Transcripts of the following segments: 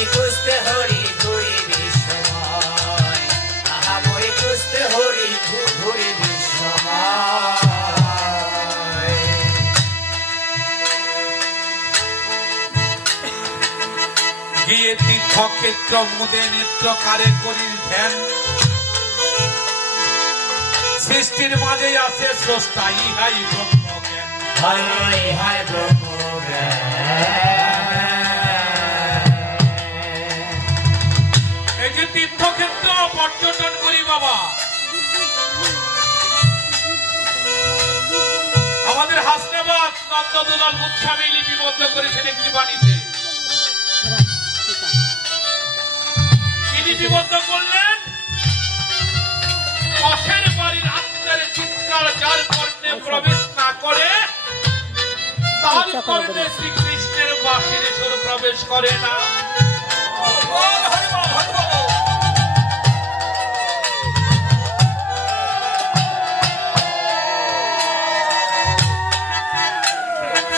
মরি খুঁজতে হরি ঘুরি বিশ্বময়, আহা মরি খুঁজতে হরি ঘুরি বিশ্বময়। গিয়ে তীর্থক্ষেত্র মুদে নেত্র কারে করির ধ্যান, সৃষ্টির মাঝে আছে স্রষ্টা ইহাই ব্রহ্মজ্ঞান। হায় হায় ব্রহ্মজ্ঞান। এই যে তীর্থক্ষেত্র পর্যটন করি বাবা, আমাদের হাসনাবাদ নন্দদুলাল গোস্বামী লিপিবদ্ধ করেছেন একটি বাণীতে। কি লিপিবদ্ধ করলেন? পাশের বাড়ির আত্মার চিৎকার যার কর্ণে প্রবেশ না করে, তার কর্ণে শ্রীকৃষ্ণের বাঁশির সুর প্রবেশ করে না।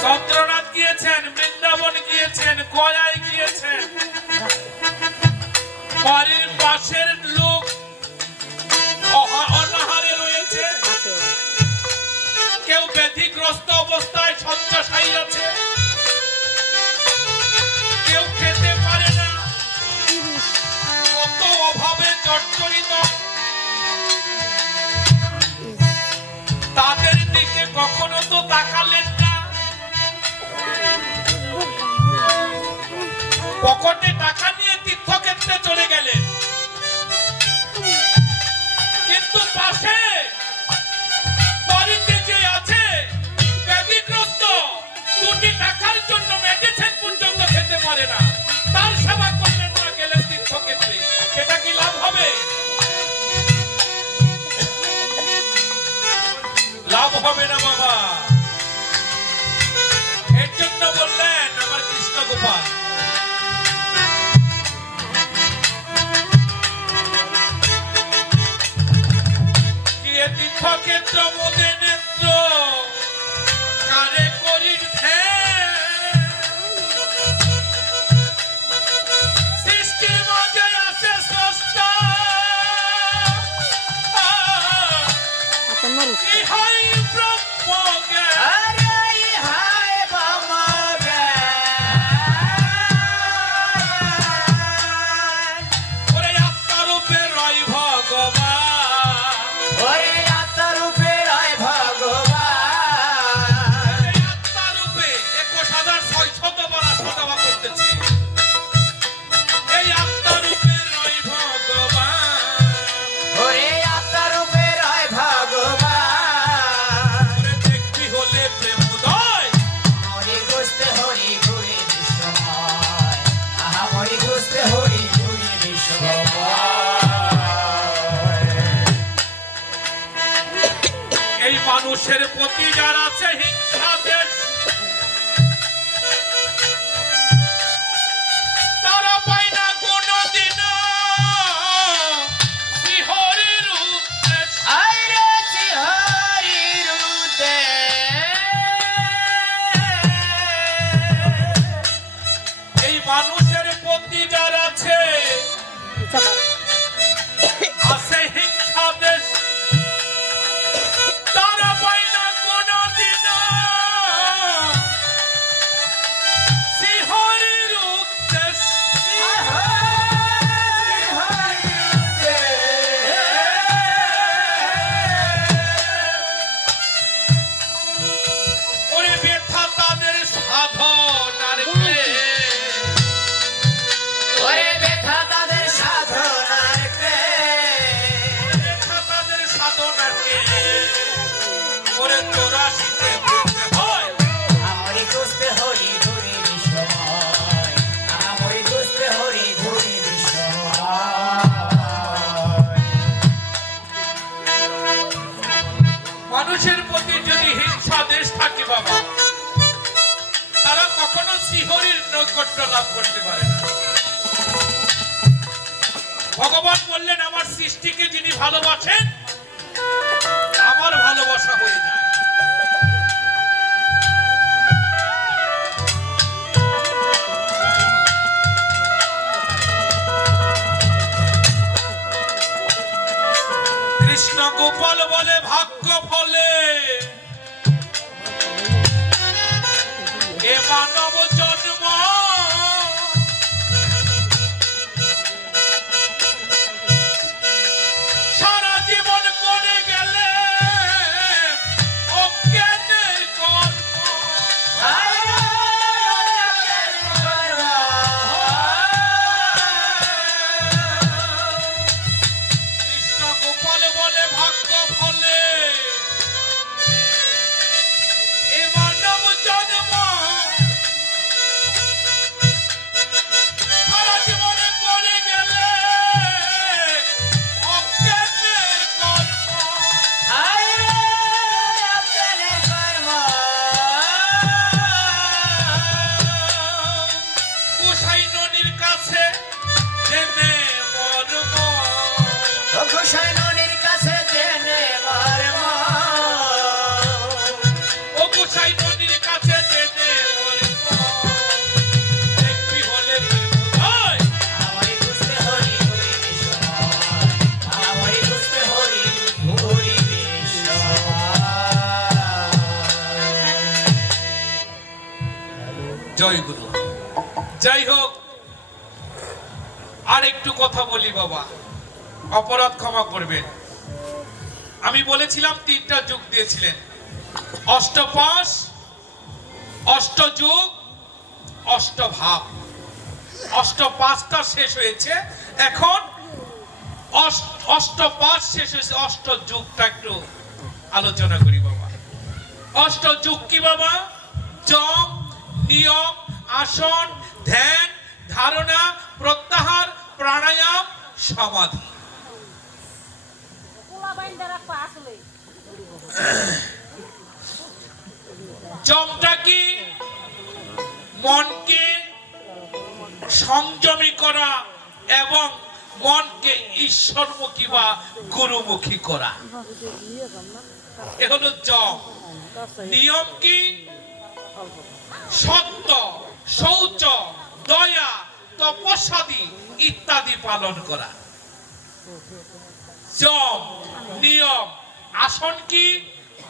চন্দ্রনাথ গিয়েছেন, বৃন্দাবন গিয়েছেন, গয়ায় গিয়েছেন, বাড়ির পাশের লোক অনাহারে রয়েছে, কেউ ব্যাধিগ্রস্ত অবস্থায় শয্যাশায়ী আছে, কেউ খেতে পারে না, কত অভাবে জর্জরিত, তাদের দিকে কখনো তো তাকালেন না। পকেটে টাকা নিয়ে তীর্থক্ষেত্রে চলে গেলেন, কিন্তু পাশে বাড়িতে যে আছে ব্যাধিগ্রস্ত, দুটি টাকার জন্য মেডিসিন পর্যন্ত খেতে পারে না, তার সেবা করলেন না, গেলেন তীর্থক্ষেত্রে, সেটা কি লাভ হবে? লাভ হবে না বাবা। এর জন্য বললেন আমার কৃষ্ণ গোপাল, তীর্থক্ষেত্র মুদে নেত্র কারে করির ধ্যান, সৃষ্টির মাঝে আছে স্রষ্টা ইহাই ব্রহ্মজ্ঞান। আরে হায় ব্রহ্মজ্ঞান। ওরে আত্মারূপে রয় ভগবান, ওরে আত্মারূপে রয় ভগবান। এই আত্মারূপে 21,600 বার আশীর্বাদ করতেছি। এই আত্মারূপে রয় ভগবান, ওরে আত্মারূপে রয় ভগবান। ওরে দেখবি হলে প্রেমোদয়, মরি খুঁজতে হরি ঘুরি বিশ্বময়, আহা মরি খুঁজতে হরি ঘুরি বিশ্বময়। এই মানুষের প্রতি যার আছে হিংসা দেশ, তারা পায় না কোনদিন শ্রীহরির উদ্দেশ। আইরে শ্রীহরির উদ্দেশ। এই মানুষের প্রতি যার আছে হিংসা দেশ, তারা পায় না কোনদিন শ্রীহরির উদ্দেশ। ওরে ব্যথা তাদের সাধনার ক্লেশ, ওরে ব্যথা তাদের সাধনার ক্লেশ। ব্যথা তাদের সাধনার ক্লেশ। ওরে 84তে ঘুরতে হয়, আমরি খুঁজতে হরি ঘুরি বিশ্বময়, আমরি খুঁজতে হরি ঘুরি বিশ্বময়। মানুষের প্রতি যদি হিংসা দেশ থাকে বাবা, তারা কখনো শ্রীহরির নৈকট্য লাভ করতে পারে না। ভগবান বললেন আমার সৃষ্টিকে যিনি ভালোবাসেন, আমার ভালোবাসা হয়ে যায়। গোপাল বলে ভাগ্য ফলে এ মানব জন্ম সারা জীবন করে গেলে অজ্ঞানের কর্ম কৃষ্ণ গোপাল বলে ভাগ্য ফলে এ মানব জন্ম সারা জীবন করে গেলে অজ্ঞানের কর্ম গোসাই নদীর কাছে জেনে মর্ম ও গোসাই নদীর কাছে জেনে মর্ম দেখবি হলে হয় জয় গুরু। যাই হোক, আর একটু কথা বলি বাবা, অপরাধ ক্ষমা করবেন। আমি বলেছিলাম 3টা যুগ দিয়েছিলেন, অষ্টপাশ, অষ্টযুগ, অষ্টভাব। অষ্টপাশটা শেষ হয়েছে, এখন অষ্টপাশ শেষ হয়েছে, অষ্টযুগটা একটু আলোচনা করি বাবা। অষ্টযুগ কি বাবা? যম, নিয়ম, আসন, ধ্যান, ধারণা, প্রত্যাহার, প্রাণায়াম, সমাধি। যমটা কি? মনকে সংযমী করা এবং মনকে ঈশ্বরমুখী বা গুরুমুখী করা, এ হলো যম। নিয়ম কি? সত্য, শৌচ, দয়া, তপস্যাদি ইত্যাদি পালন করা। যম, নিয়ম। আসন কি?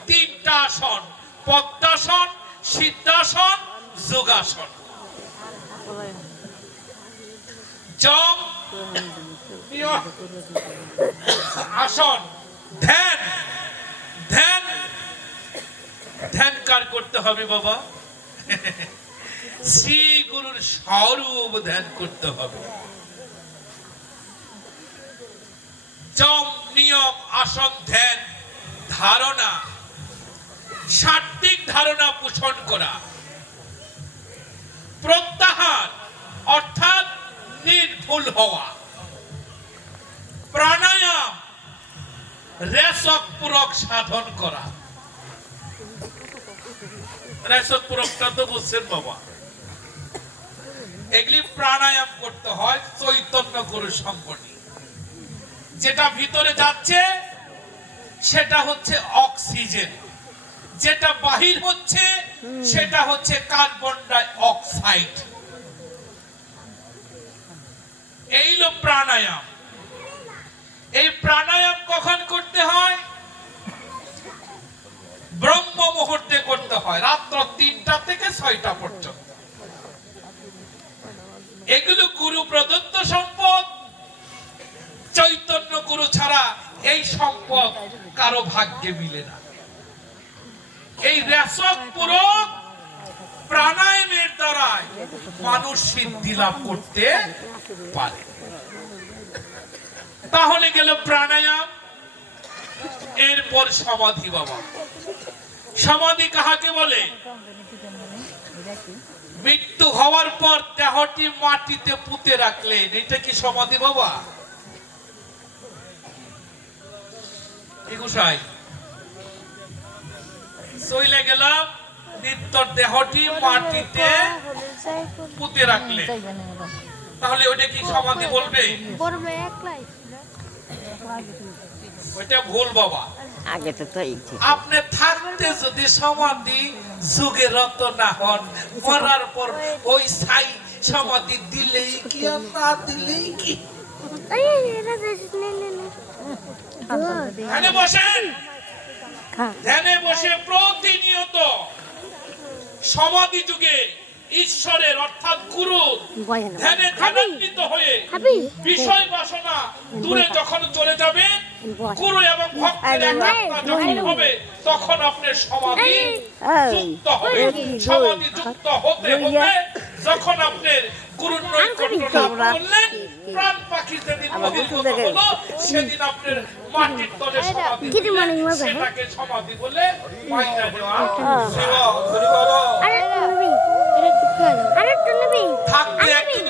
3টা আসন, পদ্মাসন, সিদ্ধাসন, যোগাসন। যম, নিয়ম, আসন। ধ্যান, ধ্যান, ধ্যান কার করতে হবে বাবা? শ্রী গুরুর স্বরূপ ধ্যান করতে হবে। যম, নিয়ম, আসন, ধ্যান, ধারণা, সাত্বিক ধারণা পোষণ করা। প্রত্যাহার অর্থাৎ নির্ভুল হওয়া। প্রাণায়াম রেচকপূরক সাধন করা। রেচকপূরকটা তো বুঝছেন বাবা, এগুলি প্রাণায়াম করতে হয় চৈতন্য গুরু সম্পর্কে। যেটা ভিতরে যাচ্ছে সেটা হচ্ছে অক্সিজেন, যেটা বাহির হচ্ছে সেটা হচ্ছে কার্বন ডাই অক্সাইড। এই হলো প্রাণায়াম। এই প্রাণায়াম কখন করতে হয়? ব্রহ্ম মুহূর্তে করতে হয়, রাত্র 3টা থেকে 6টা পর্যন্ত। এগুলো গুরু প্রদত্ত সম্পদ। চৈতন্য গুরু ছাড়া এই সম্পদ কারো ভাগ্যে মিলে না। এই রেচকপূরক প্রাণায়ামের দ্বারাই মানুষ সিদ্ধি লাভ করতে পারে। তাহলে গেল প্রাণায়াম। এরপর সমাধি বাবা। সমাধি কাহাকে বলে? মৃত্যু হওয়ার পর দেহটি মাটিতে পুঁতে রাখলেন, এটা কি সমাধি বাবা? গোসাই চলে গেলাম, নিত্যর দেহটি মাটিতে পুঁতে রাখলে, তাহলে ওইটা কি সমাধি বলবে? ওইটা ভুল বাবা। আগে তো আপনি থাকতে যদি সমাধি যুগে রত না হন, মরার পর ওই ছাই সমাধি দিলেই কি আর না দিলেই কি? ধ্যানে বসেন। ধ্যানে বসে প্রতিনিয়ত সমাধি যুগে ঈশ্বরের অর্থাৎ গুরু ধ্যানে ধ্যানান্বিত হয়ে বিষয় বাসনা দূরে যখন চলে যাবে, গুরু এবং ভক্তের একাত্মতা যখন হবে, তখন আপনার সমাধি যুক্ত হবে। সমাধি যুক্ত হতে হতে যখন আপনার গুরুর নৈকট্য লাভ করলেন, প্রাণ পাখি যেদিন বহির্গত হলো, সেদিন আপনার মাটির তলে সমাধি দিলেন, সেটাকে সমাধি বলে মাইনা নেওয়া সেবা। থাকতে একদিন